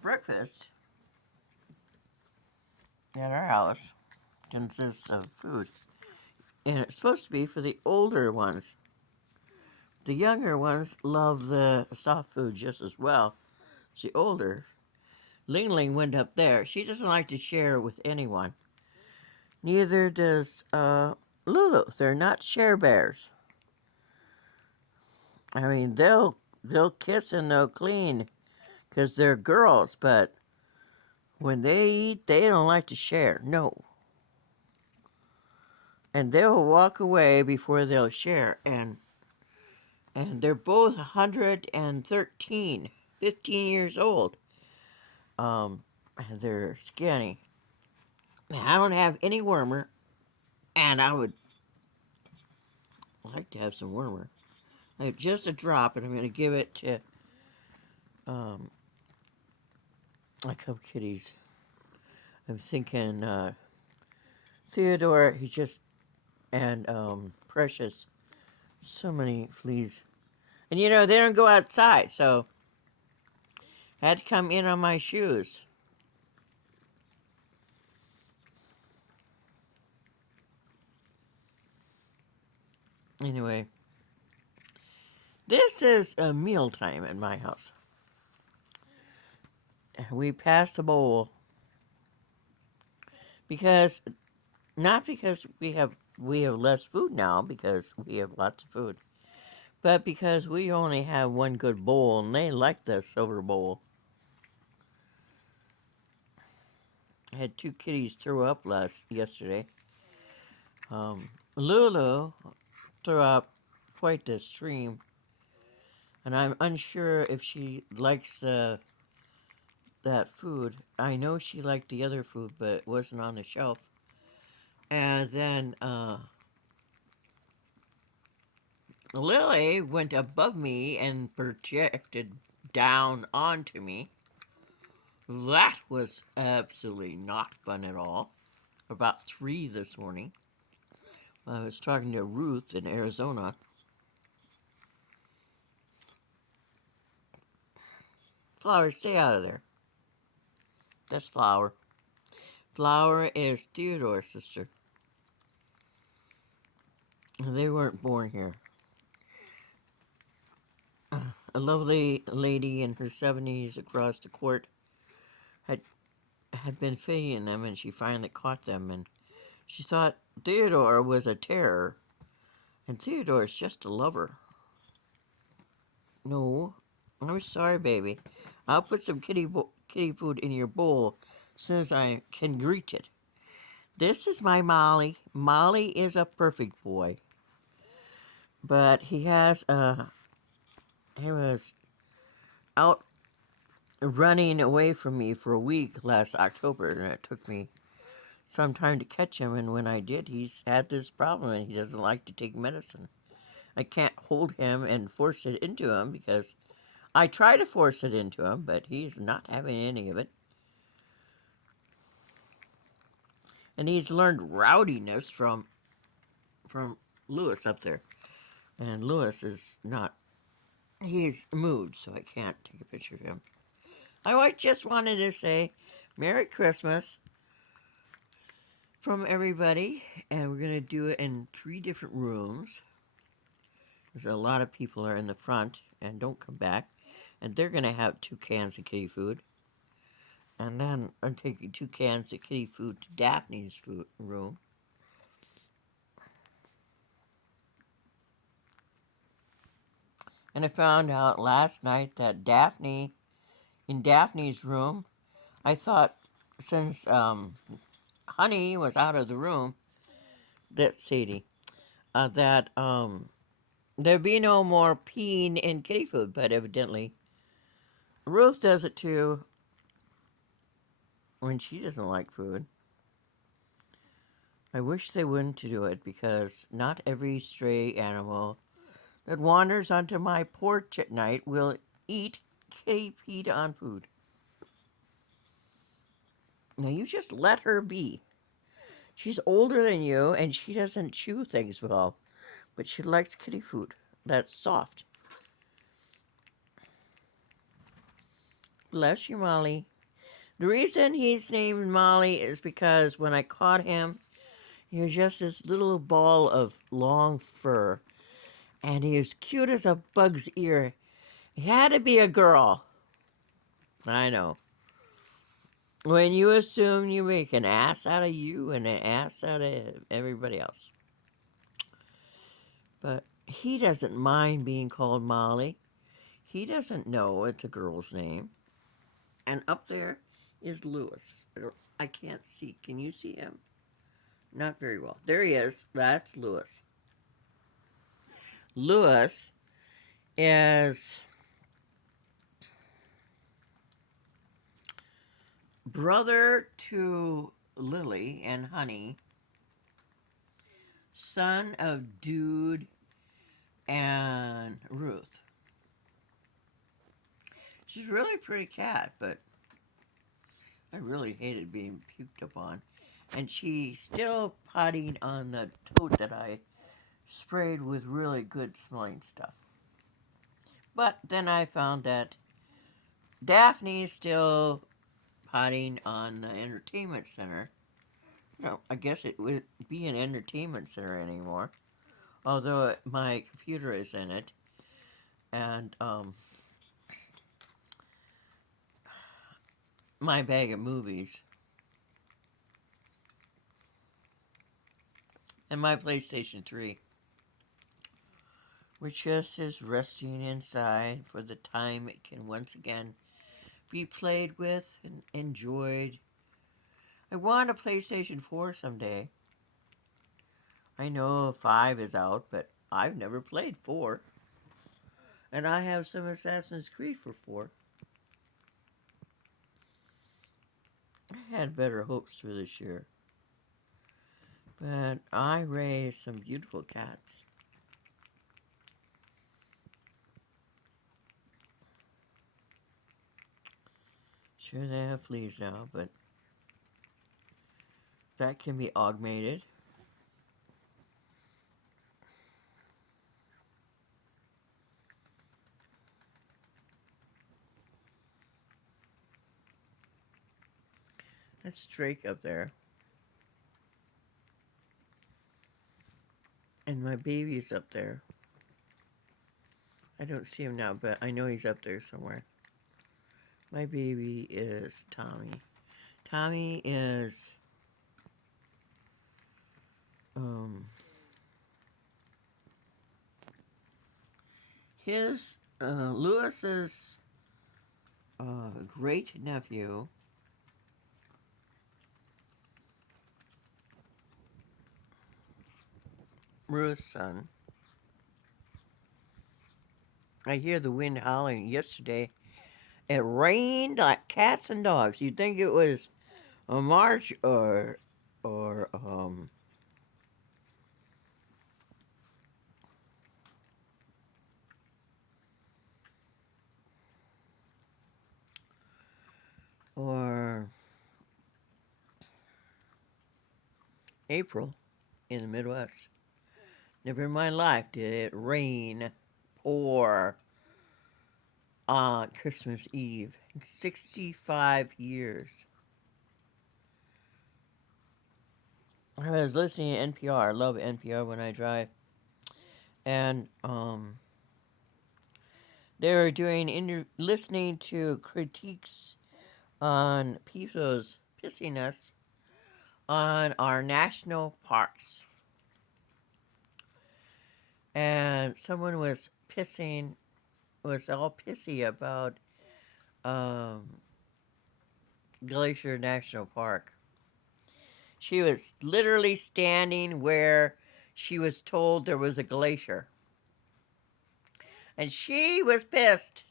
breakfast at our house consists of food, and it's supposed to be for the older ones. The younger ones love the soft food just as well as the older. Ling Ling went up there. She doesn't like to share with anyone. Neither does Lulu. They're not share bears. I mean, they'll kiss and they'll clean because they're girls, but when they eat, they don't like to share. No. And they'll walk away before they'll share. And they're both 113, 15 years old. And they're skinny. I don't have any wormer, and I would like to have some wormer. I have just a drop, and I'm going to give it to my cub kitties. I'm thinking Theodore, he's just, and Precious, so many fleas. And you know, they don't go outside, so I had to come in on my shoes. Anyway, this is a mealtime at my house. We passed the bowl because not because we have less food now because we have lots of food, but because we only have one good bowl and they like the silver bowl. I had two kitties throw up yesterday. Lulu threw up quite the stream, and I'm unsure if she likes that food. I know she liked the other food, but it wasn't on the shelf. And then Lily went above me and projected down onto me. That was absolutely not fun at all. About 3 this morning. I was talking to Ruth in Arizona. Flower, stay out of there. That's Flower. Flower is Theodore's sister. They weren't born here. A lovely lady in her 70s across the court had been feeding them, and she finally caught them, and she thought Theodore was a terror, and Theodore's just a lover. No, I'm sorry, baby. I'll put some kitty food in your bowl as soon as I can reach it. This is my Molly. Molly is a perfect boy, but he was out running away from me for a week last October, and it took me some time to catch him. And when I did, he's had this problem, and he doesn't like to take medicine. I can't hold him and force it into him because I try to force it into him, but he's not having any of it. And he's learned rowdiness from Lewis up there. And Lewis is not. He's moved, so I can't take a picture of him. I just wanted to say Merry Christmas from everybody, and we're going to do it in 3 different rooms. Because a lot of people are in the front and don't come back, and they're going to have 2 cans of kitty food. And then I'm taking 2 cans of kitty food to Daphne's room. And I found out last night that in Daphne's room, I thought since Honey was out of the room, that's Sadie, that there'd be no more peeing in kitty food, but evidently Ruth does it too when she doesn't like food. I wish they wouldn't do it because not every stray animal that wanders onto my porch at night will eat kitty peed on food. Now you just let her be. She's older than you and she doesn't chew things well, but she likes kitty food. That's soft. Bless you, Molly. The reason he's named Molly is because when I caught him, he was just this little ball of long fur, and he was cute as a bug's ear. He had to be a girl. I know. When you assume you make an ass out of you and an ass out of everybody else. But he doesn't mind being called Molly. He doesn't know it's a girl's name. And up there is Lewis. I can't see. Can you see him? Not very well. There he is. That's Lewis. Lewis is brother to Lily and Honey, son of Dude and Ruth. She's really a pretty cat, but I really hated being puked upon. And she's still potting on the tote that I sprayed with really good smelling stuff. But then I found that Daphne's still potting on the entertainment center. No, I guess it would be an entertainment center anymore. Although my computer is in it. And my bag of movies. And my PlayStation 3. Which just is resting inside for the time it can once again be played with and enjoyed. I want a PlayStation 4 someday. I know 5 is out, but I've never played 4. And I have some Assassin's Creed for 4. I had better hopes for this year. But I raised some beautiful cats. Sure, they have fleas now, but that can be augmented. That's Drake up there. And my baby's up there. I don't see him now, but I know he's up there somewhere. My baby is Tommy. Tommy is his Lewis's great nephew Ruth's son. I hear the wind howling. Yesterday it rained like cats and dogs. You'd think it was a March or or April in the Midwest. Never in my life did it rain, pour on Christmas Eve in 65 years. I was listening to NPR. I love NPR when I drive. And they were doing listening to critiques on people's pissiness on our national parks. And someone was all pissy about Glacier National Park. She was literally standing where she was told there was a glacier. And she was pissed.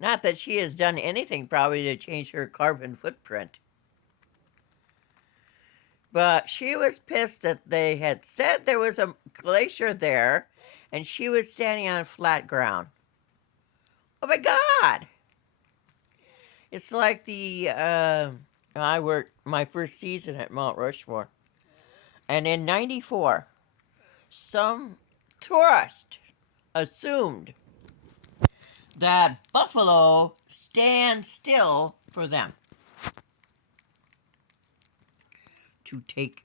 Not that she has done anything probably to change her carbon footprint. But she was pissed that they had said there was a glacier there and she was standing on flat ground. Oh my God! It's like I worked my first season at Mount Rushmore. And in 94, some tourist assumed that buffalo stand still for them to take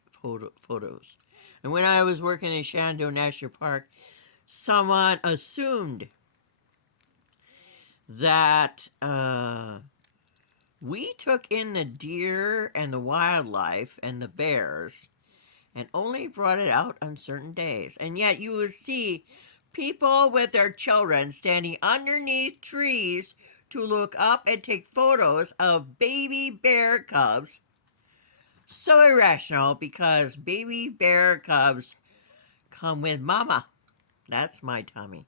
photos. And when I was working in Shenandoah National Park, someone assumed that we took in the deer and the wildlife and the bears and only brought it out on certain days. And yet you would see people with their children standing underneath trees to look up and take photos of baby bear cubs. So irrational, because baby bear cubs come with mama. That's my tummy.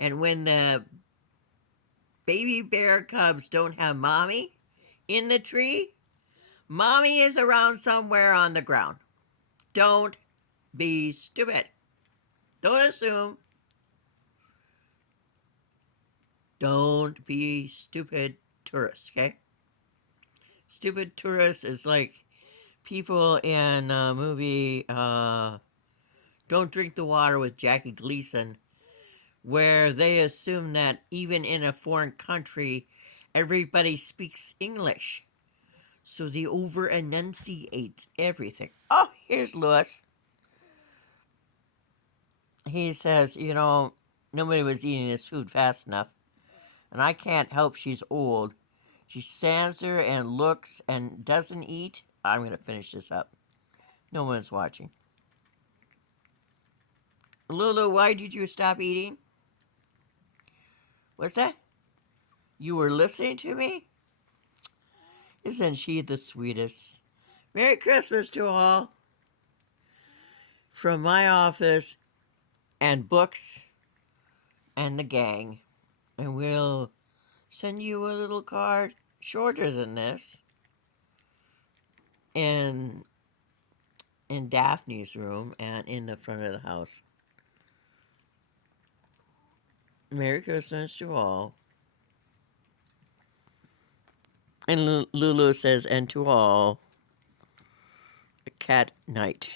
And when the baby bear cubs don't have mommy in the tree, mommy is around somewhere on the ground. Don't be stupid. Don't assume. Don't be stupid tourists, okay? Stupid tourists is like people in a movie Don't Drink the Water with Jackie Gleason, where they assume that even in a foreign country, everybody speaks English. So they over enunciate everything. Oh, here's Lewis. He says, nobody was eating his food fast enough. And I can't help she's old. She stands there and looks and doesn't eat. I'm going to finish this up. No one's watching. Lulu, why did you stop eating? What's that? You were listening to me? Isn't she the sweetest? Merry Christmas to all. From my office and books and the gang. And we'll send you a little card shorter than this in Daphne's room and in the front of the house. Merry Christmas to all. And Lulu says, and to all, a cat night.